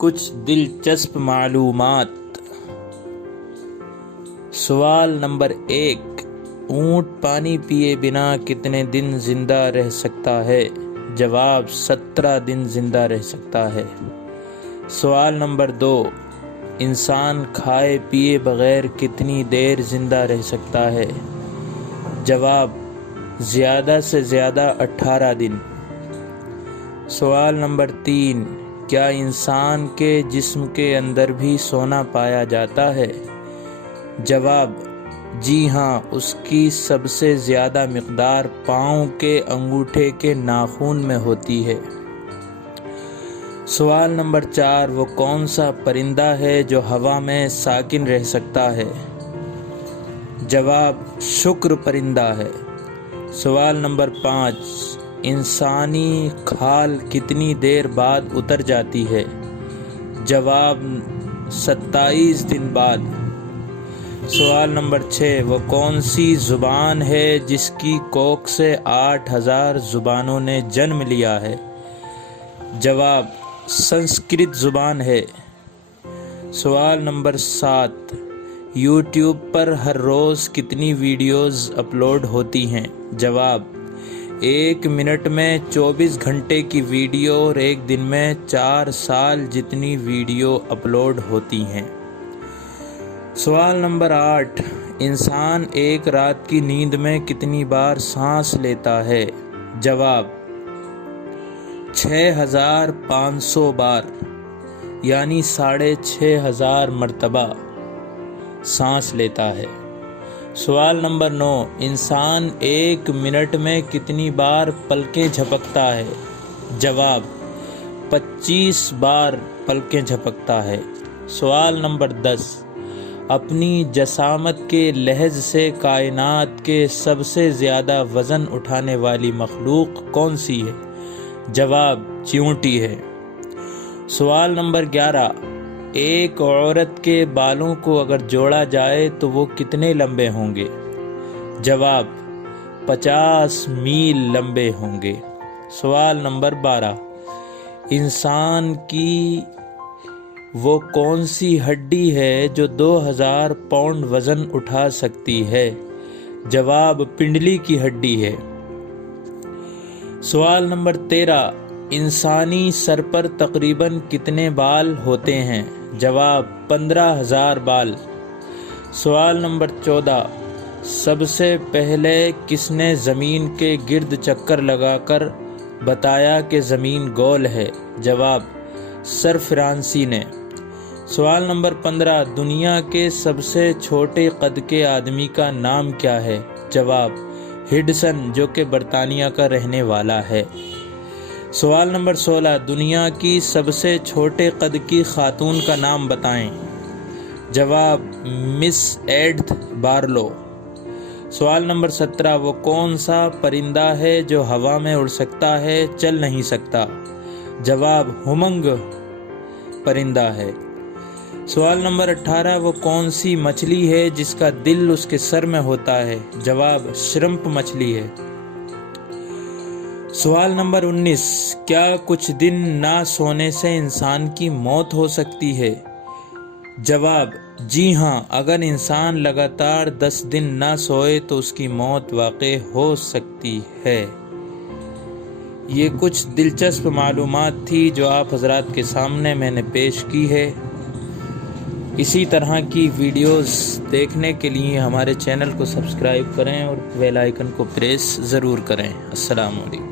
کچھ دلچسپ معلومات۔ سوال نمبر 1، اونٹ پانی پیے بنا کتنے دن زندہ رہ سکتا ہے؟ جواب 17 دن زندہ رہ سکتا ہے۔ سوال نمبر 2، انسان کھائے پیے بغیر کتنی دیر زندہ رہ سکتا ہے؟ جواب زیادہ سے زیادہ 18 دن۔ سوال نمبر 3، کیا انسان کے جسم کے اندر بھی سونا پایا جاتا ہے؟ جواب جی ہاں، اس کی سب سے زیادہ مقدار پاؤں کے انگوٹھے کے ناخن میں ہوتی ہے۔ سوال نمبر 4، وہ کون سا پرندہ ہے جو ہوا میں ساکن رہ سکتا ہے؟ جواب شکر پرندہ ہے۔ سوال نمبر 5، انسانی کھال کتنی دیر بعد اتر جاتی ہے؟ جواب 27 دن بعد۔ سوال نمبر 6، وہ کون سی زبان ہے جس کی کوکھ سے 8000 زبانوں نے جنم لیا ہے؟ جواب سنسکرت زبان ہے۔ سوال نمبر 7، یوٹیوب پر ہر روز کتنی ویڈیوز اپلوڈ ہوتی ہیں؟ جواب 1 منٹ میں 24 گھنٹے کی ویڈیو اور 1 دن میں 4 سال جتنی ویڈیو اپلوڈ ہوتی ہیں۔ سوال نمبر 8، انسان ایک رات کی نیند میں کتنی بار سانس لیتا ہے؟ جواب 6500 بار، یعنی 6500 مرتبہ سانس لیتا ہے۔ سوال نمبر 9، انسان 1 منٹ میں کتنی بار پلکیں جھپکتا ہے؟ جواب 25 بار پلکیں جھپکتا ہے۔ سوال نمبر 10، اپنی جسامت کے لحاظ سے کائنات کے سب سے زیادہ وزن اٹھانے والی مخلوق کون سی ہے؟ جواب چیونٹی ہے۔ سوال نمبر 11، ایک عورت کے بالوں کو اگر جوڑا جائے تو وہ کتنے لمبے ہوں گے؟ جواب 50 میل لمبے ہوں گے۔ سوال نمبر 12، انسان کی وہ کون سی ہڈی ہے جو 2000 پاؤنڈ وزن اٹھا سکتی ہے؟ جواب پنڈلی کی ہڈی ہے۔ سوال نمبر 13، انسانی سر پر تقریباً کتنے بال ہوتے ہیں؟ جواب 15000 بال۔ سوال نمبر 14، سب سے پہلے کس نے زمین کے گرد چکر لگا کر بتایا کہ زمین گول ہے؟ جواب سر فرانسی نے۔ سوال نمبر 15، دنیا کے سب سے چھوٹے قد کے آدمی کا نام کیا ہے؟ جواب ہڈسن، جو کہ برطانیہ کا رہنے والا ہے۔ سوال نمبر 16، دنیا کی سب سے چھوٹے قد کی خاتون کا نام بتائیں۔ جواب مس ایڈتھ بارلو۔ سوال نمبر 17، وہ کون سا پرندہ ہے جو ہوا میں اڑ سکتا ہے چل نہیں سکتا؟ جواب ہمنگ پرندہ ہے۔ سوال نمبر 18، وہ کون سی مچھلی ہے جس کا دل اس کے سر میں ہوتا ہے؟ جواب شرمپ مچھلی ہے۔ سوال نمبر 19، کیا کچھ دن نہ سونے سے انسان کی موت ہو سکتی ہے؟ جواب جی ہاں، اگر انسان لگاتار 10 دن نہ سوئے تو اس کی موت واقع ہو سکتی ہے۔ یہ کچھ دلچسپ معلومات تھی جو آپ حضرات کے سامنے میں نے پیش کی ہے۔ اسی طرح کی ویڈیوز دیکھنے کے لیے ہمارے چینل کو سبسکرائب کریں اور بیل آئیکن کو پریس ضرور کریں۔ السلام علیکم۔